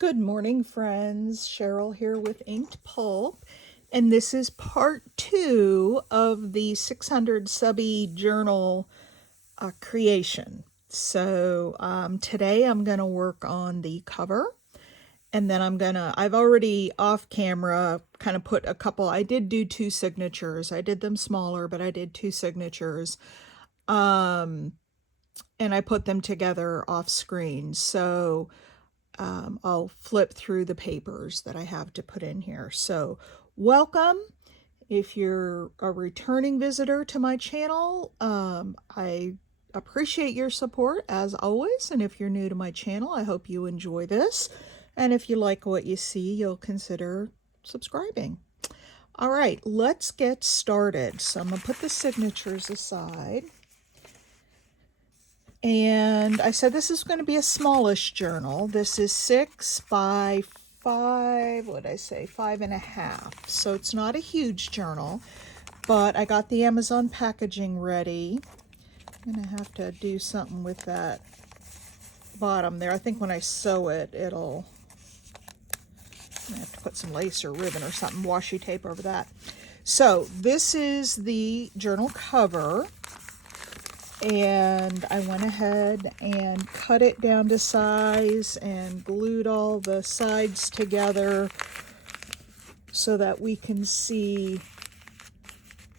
Good morning, friends. Cheryl here with Inked Pulp, and this is part 2 of the 600 Subbie journal creation. So today I'm going to work on the cover, and then I've already off camera kind of put a couple, I did do 2 signatures. I did them smaller, but I did 2 signatures. And I put them together off screen. So I'll flip through the papers that I have to put in here. So welcome. If you're a returning visitor to my channel, I appreciate your support as always. And if you're new to my channel, I hope you enjoy this. And if you like what you see, you'll consider subscribing. All right, let's get started. So I'm going to put the signatures aside. And I said this is going to be a smallish journal. This is 6 by 5, what did I say, 5.5. So it's not a huge journal, but I got the Amazon packaging ready. I'm going to have to do something with that bottom there. I think when I sew it, I have to put some lace or ribbon or something, washi tape over that. So this is the journal cover. And I went ahead and cut it down to size and glued all the sides together so that we can see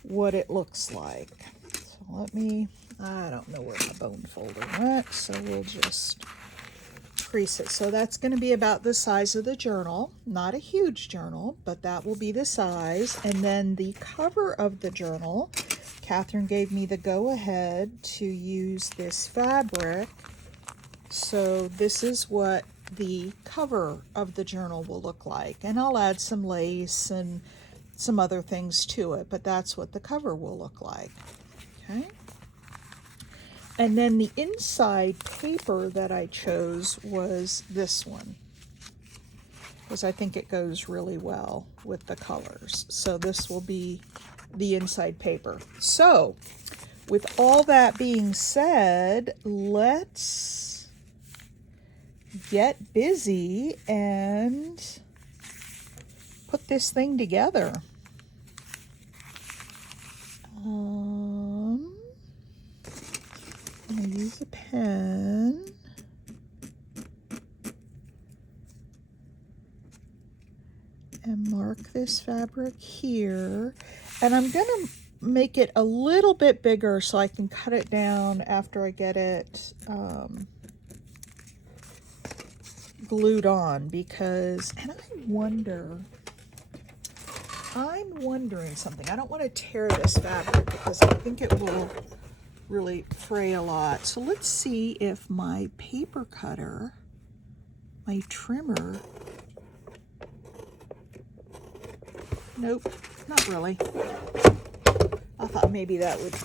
what it looks like. So I don't know where my bone folder went, so we'll just crease it. So that's going to be about the size of the journal. Not a huge journal, but that will be the size. And then the cover of the journal, Katherine gave me the go-ahead to use this fabric. So this is what the cover of the journal will look like. And I'll add some lace and some other things to it, but that's what the cover will look like. Okay. And then the inside paper that I chose was this one, because I think it goes really well with the colors. So this will be the inside paper. So with all that being said, let's get busy and put this thing together. I'm going to use a pen. And mark this fabric here. And I'm going to make it a little bit bigger so I can cut it down after I get it glued on, because, and I'm wondering something. I don't want to tear this fabric because I think it will really fray a lot. So let's see if my paper cutter, my trimmer, nope, not really. I thought maybe that would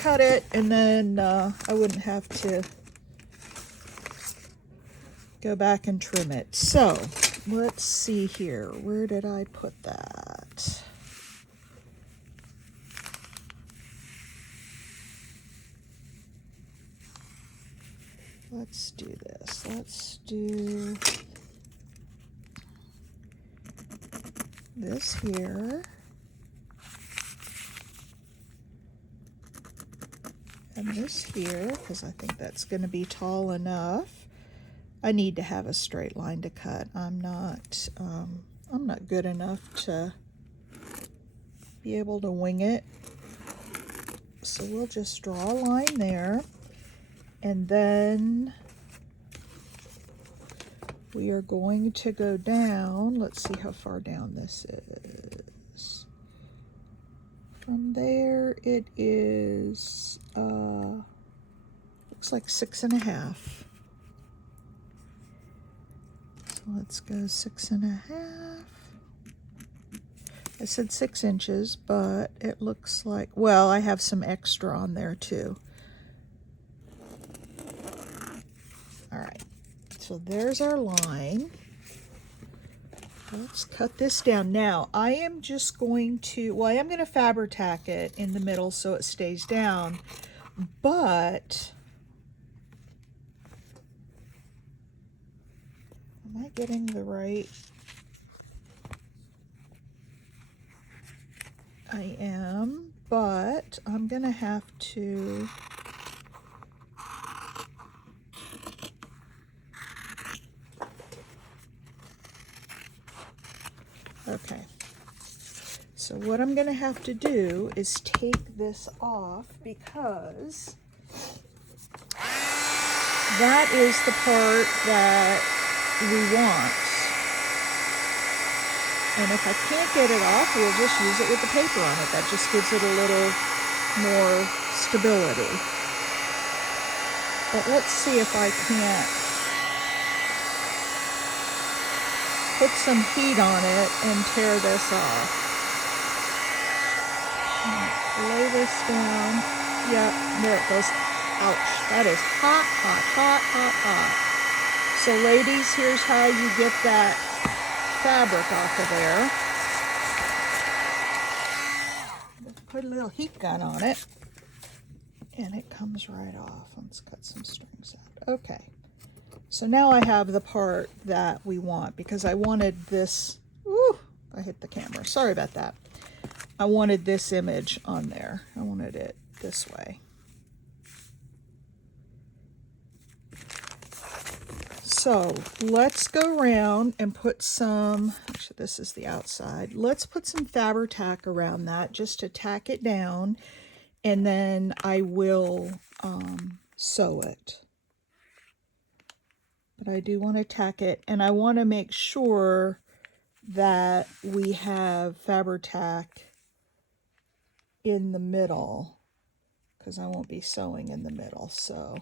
cut it and then I wouldn't have to go back and trim it. So let's see here. Where did I put that? Let's do this. Let's do this here. And this here, because I think that's going to be tall enough. I need to have a straight line to cut. I'm not good enough to be able to wing it. So we'll just draw a line there. And then we are going to go down. Let's see how far down this is. From there, it is, looks like 6.5. So let's go 6.5. I said 6 inches, but it looks like, well, I have some extra on there too. All right, so there's our line. Let's cut this down. Now, I am just going to, well, I am going to Fabri-Tac it in the middle so it stays down, but Am I getting the right? I am, but I'm gonna have to okay. So what I'm gonna have to do is take this off because that is the part that we want. And if I can't get it off, we'll just use it with the paper on it. That just gives it a little more stability. But let's see if I can't put some heat on it and tear this off. Lay this down. Yep, there it goes. Ouch, that is hot, hot, hot, hot, hot. So ladies, here's how you get that fabric off of there. Put a little heat gun on it and it comes right off. Let's cut some strings out. Okay, so now I have the part that we want because I wanted this. Ooh, I hit the camera. Sorry about that. I wanted this image on there. I wanted it this way. So let's go around and put some, actually this is the outside. Let's put some Fabri-Tac around that just to tack it down, and then I will sew it. But I do want to tack it, and I want to make sure that we have Fabri-Tac in the middle because I won't be sewing in the middle. So.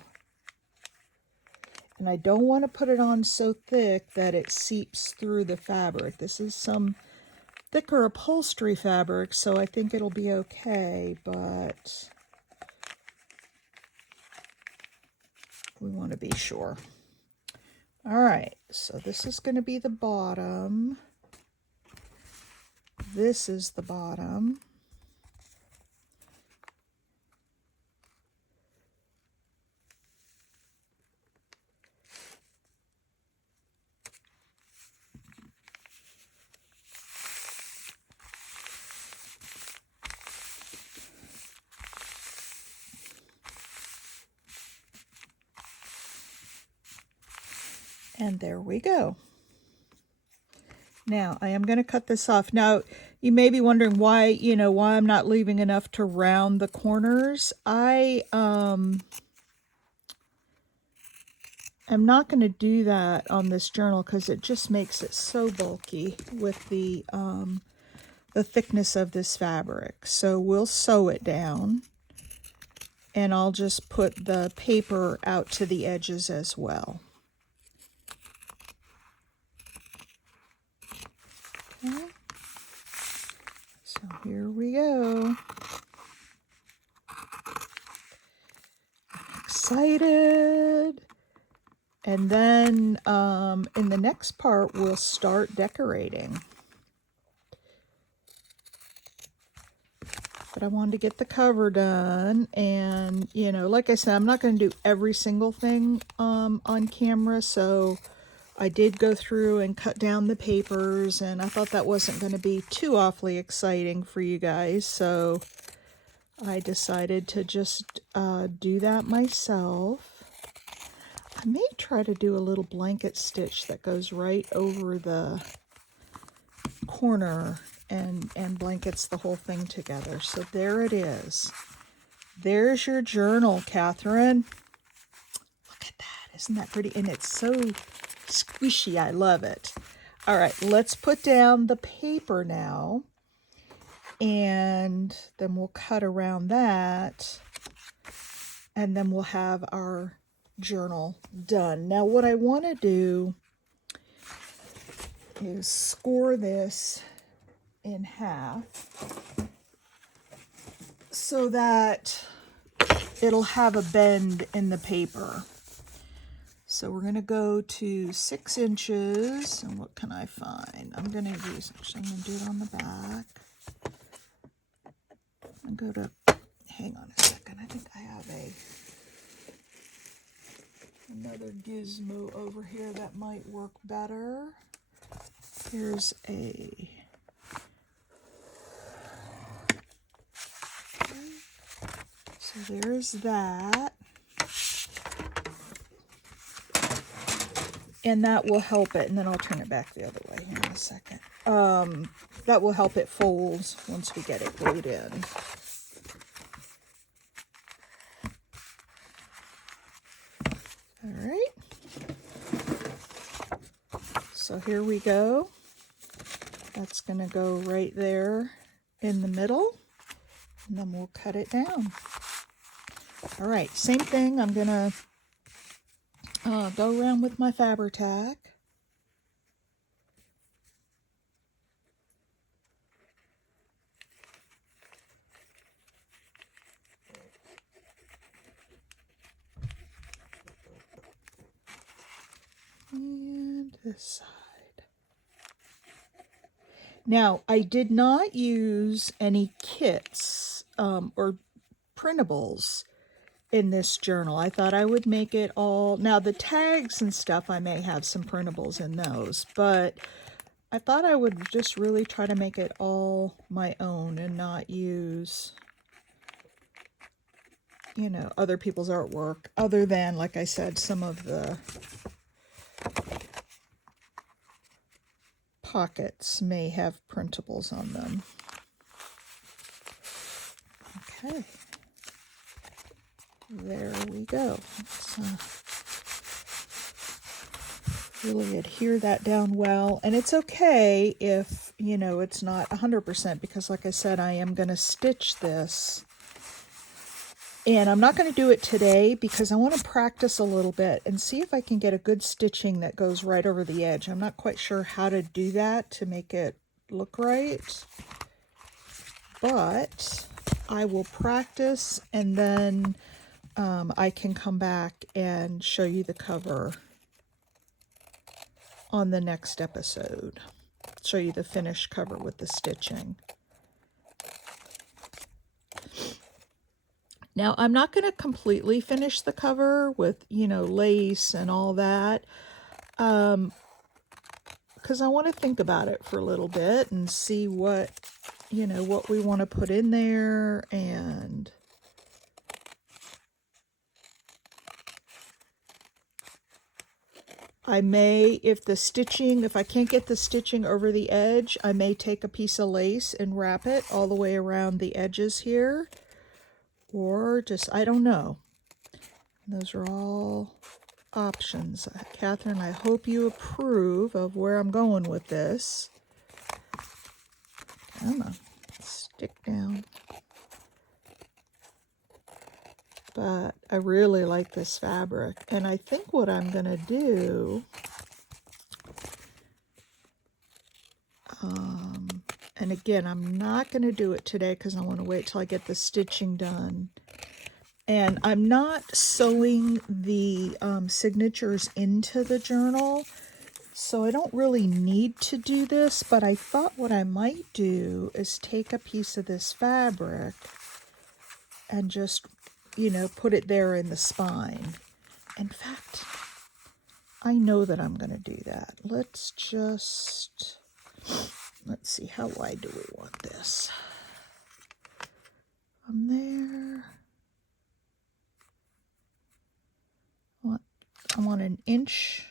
And I don't want to put it on so thick that it seeps through the fabric. This is some thicker upholstery fabric, so I think it'll be okay, but we want to be sure. All right, so this is going to be the bottom. This is the bottom. And there we go. Now I am going to cut this off. Now you may be wondering why, why I'm not leaving enough to round the corners. I am not going to do that on this journal because it just makes it so bulky with the thickness of this fabric. So we'll sew it down, and I'll just put the paper out to the edges as well. Okay. So here we go. I'm excited. And then in the next part, we'll start decorating. But I wanted to get the cover done, and like I said, I'm not going to do every single thing on camera, so I did go through and cut down the papers, and I thought that wasn't going to be too awfully exciting for you guys, so I decided to just do that myself. I may try to do a little blanket stitch that goes right over the corner and blankets the whole thing together. So there it is. There's your journal, Catherine. Look at that. Isn't that pretty? And it's so squishy. I love it. All right, let's put down the paper now. And then we'll cut around that. And then we'll have our journal done. Now what I want to do is score this in half so that it'll have a bend in the paper. So we're going to go to 6 inches, and what can I find? I'm going to use, actually I'm going to do it on the back. I'm going to go to, hang on a second, I think I have another gizmo over here that might work better. Here's a... So there's that. And that will help it, and then I'll turn it back the other way here in a second. That will help it fold once we get it glued in. All right. So here we go. That's going to go right there in the middle, and then we'll cut it down. All right, same thing. I'm going to go around with my Fabri-Tac. And this side. Now, I did not use any kits or printables in this journal. I thought I would make it all... Now, the tags and stuff, I may have some printables in those, but I thought I would just really try to make it all my own and not use, you know, other people's artwork, other than, like I said, some of the pockets may have printables on them. Okay. There we go. Let's really adhere that down well. And it's okay if, you know, it's not 100%, because like I said, I am going to stitch this. And I'm not going to do it today because I want to practice a little bit and see if I can get a good stitching that goes right over the edge. I'm not quite sure how to do that to make it look right, but I will practice, and then I can come back and show you the cover on the next episode. Show you the finished cover with the stitching. Now, I'm not going to completely finish the cover with, you know, lace and all that, because I want to think about it for a little bit and see what, you know, what we want to put in there. And I may, if I can't get the stitching over the edge, I may take a piece of lace and wrap it all the way around the edges here. Or just, I don't know. Those are all options. Catherine, I hope you approve of where I'm going with this. Come on, stick down. But I really like this fabric. And I think what I'm going to do, and again, I'm not going to do it today because I want to wait till I get the stitching done. And I'm not sewing the signatures into the journal, so I don't really need to do this, but I thought what I might do is take a piece of this fabric and just, you know, put it there in the spine. In fact, I know that I'm going to do that. Let's see, how wide do we want this? From there. I want 1.5 inches.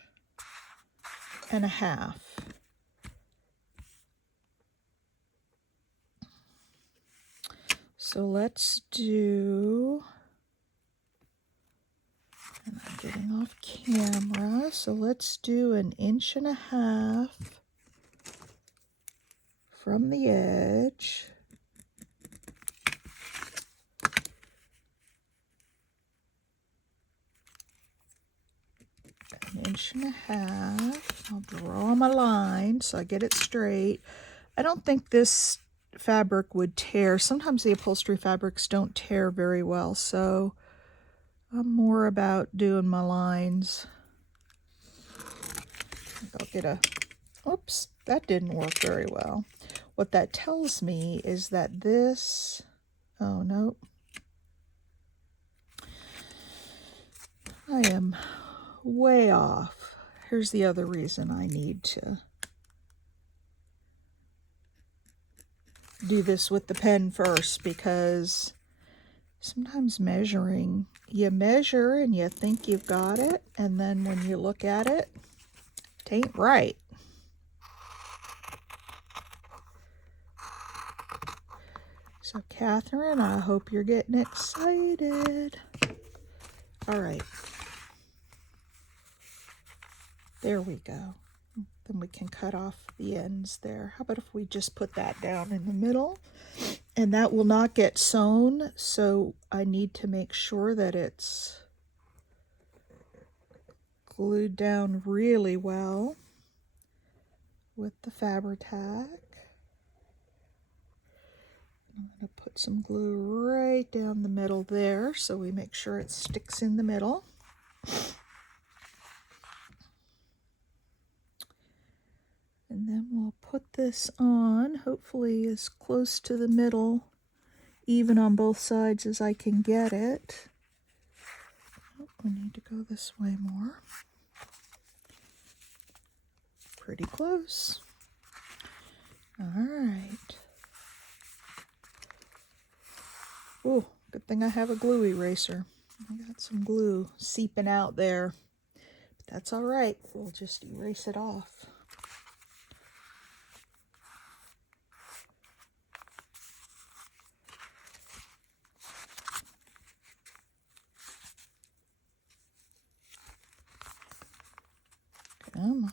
So let's do, and I'm getting off camera, so let's do 1.5 inches from the edge. An 1.5 inches. I'll draw my line so I get it straight. I don't think this fabric would tear. Sometimes the upholstery fabrics don't tear very well, so I'm more about doing my lines. I'll get a, oops, that didn't work very well. What that tells me is that this, oh no, I am way off. Here's the other reason I need to do this with the pen first, because sometimes measuring, you measure and you think you've got it, and then when you look at it, it ain't right. So Katherine, I hope you're getting excited. All right. There we go. Then we can cut off the ends there. How about if we just put that down in the middle? And that will not get sewn, so I need to make sure that it's glued down really well with the Fabri-Tac. I'm going to put some glue right down the middle there so we make sure it sticks in the middle. And then we'll put this on, hopefully as close to the middle, even on both sides as I can get it. Oh, we need to go this way more. Pretty close. All right. Oh, good thing I have a glue eraser. I got some glue seeping out there, but that's all right. We'll just erase it off. Come on.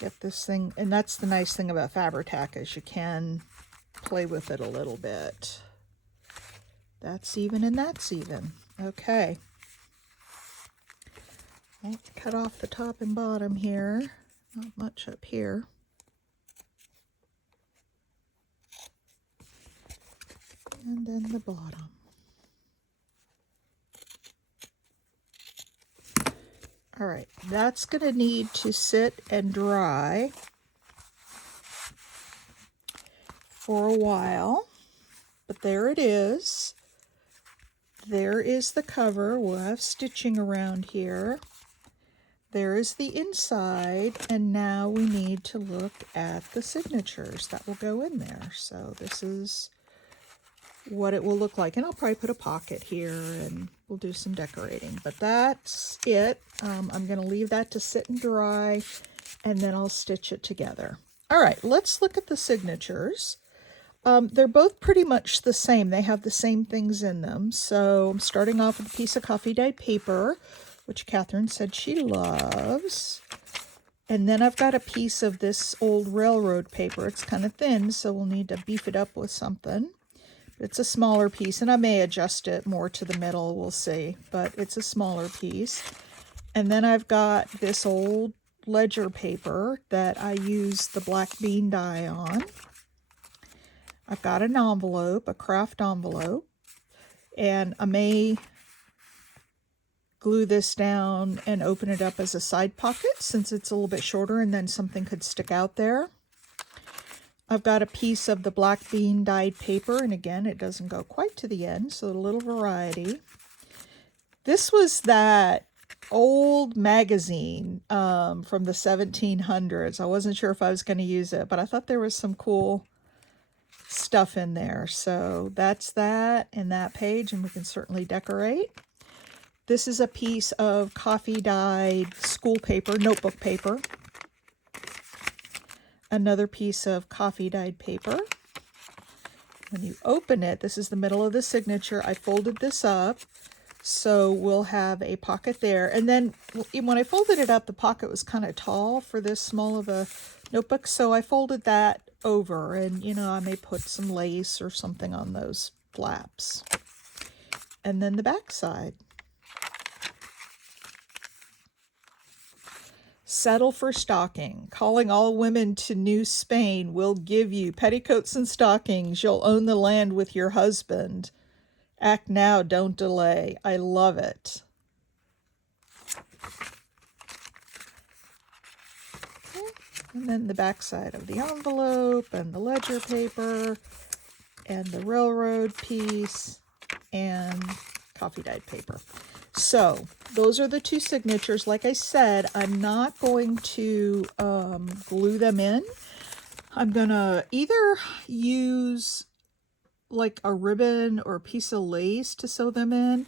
Get this thing, and that's the nice thing about Fabri-Tac is you can play with it a little bit. That's even and that's even. Okay. I'll cut off the top and bottom here. Not much up here. And then the bottom. All right, that's going to need to sit and dry for a while, but there it is. There is the cover. We'll have stitching around here. There is the inside, and now we need to look at the signatures that will go in there. So this is what it will look like, and I'll probably put a pocket here and we'll do some decorating, but that's it. I'm going to leave that to sit and dry, and then I'll stitch it together. All right, let's look at the signatures. They're both pretty much the same. They have the same things in them. So I'm starting off with a piece of coffee dyed paper, which Katherine said she loves. And then I've got a piece of this old railroad paper. It's kind of thin, so we'll need to beef it up with something. It's a smaller piece, and I may adjust it more to the middle, we'll see, but it's a smaller piece. And then I've got this old ledger paper that I use the black bean dye on. I've got an envelope, a craft envelope, and I may glue this down and open it up as a side pocket since it's a little bit shorter and then something could stick out there. I've got a piece of the black bean dyed paper, and again, it doesn't go quite to the end, so a little variety. This was that old magazine from the 1700s. I wasn't sure if I was going to use it, but I thought there was some cool stuff in there. So that's that and that page, and we can certainly decorate. This is a piece of coffee dyed school paper, notebook paper. Another piece of coffee dyed paper. When you open it, this is the middle of the signature. I folded this up, so we'll have a pocket there. And then when I folded it up, the pocket was kind of tall for this small of a notebook, so I folded that over, and you know, I may put some lace or something on those flaps. And then the back side. Settle for stocking. Calling all women to New Spain will give you petticoats and stockings. You'll own the land with your husband. Act now, don't delay. I love it. Okay. And then the back side of the envelope and the ledger paper and the railroad piece and coffee dyed paper. So those are the two signatures. Like I said, I'm not going to glue them in. I'm gonna either use like a ribbon or a piece of lace to sew them in,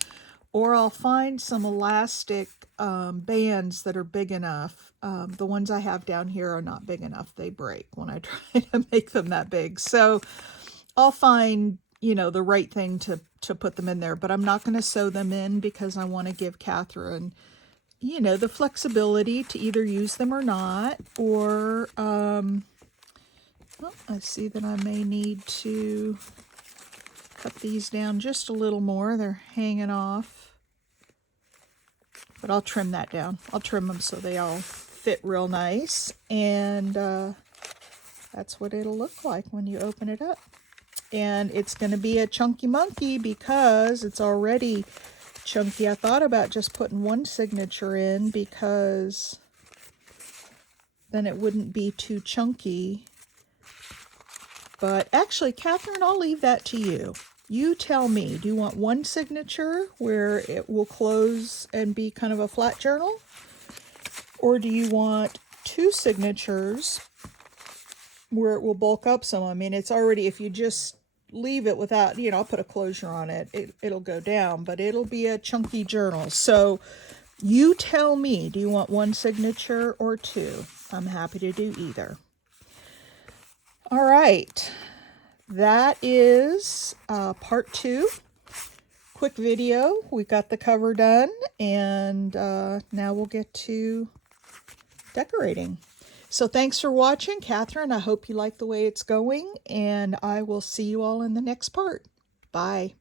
or I'll find some elastic bands that are big enough. The ones I have down here are not big enough. They break when I try to make them that big. So I'll find, you know, the right thing to put them in there, but I'm not going to sew them in because I want to give Katherine, you know, the flexibility to either use them or not, or well, I see that I may need to cut these down just a little more. They're hanging off, but I'll trim that down. I'll trim them so they all fit real nice, and that's what it'll look like when you open it up. And it's going to be a chunky monkey because it's already chunky. I thought about just putting one signature in because then it wouldn't be too chunky. But actually, Katherine, I'll leave that to you. You tell me, do you want one signature where it will close and be kind of a flat journal? Or do you want two signatures where it will bulk up some? I mean, it's already, if you just leave it without, you know, I'll put a closure on it, it'll go down, but it'll be a chunky journal. So you tell me, do you want one signature or two? I'm happy to do either. All right, that is part 2. Quick video. We got the cover done, and now we'll get to decorating. So thanks for watching, Katherine. I hope you like the way it's going, and I will see you all in the next part. Bye.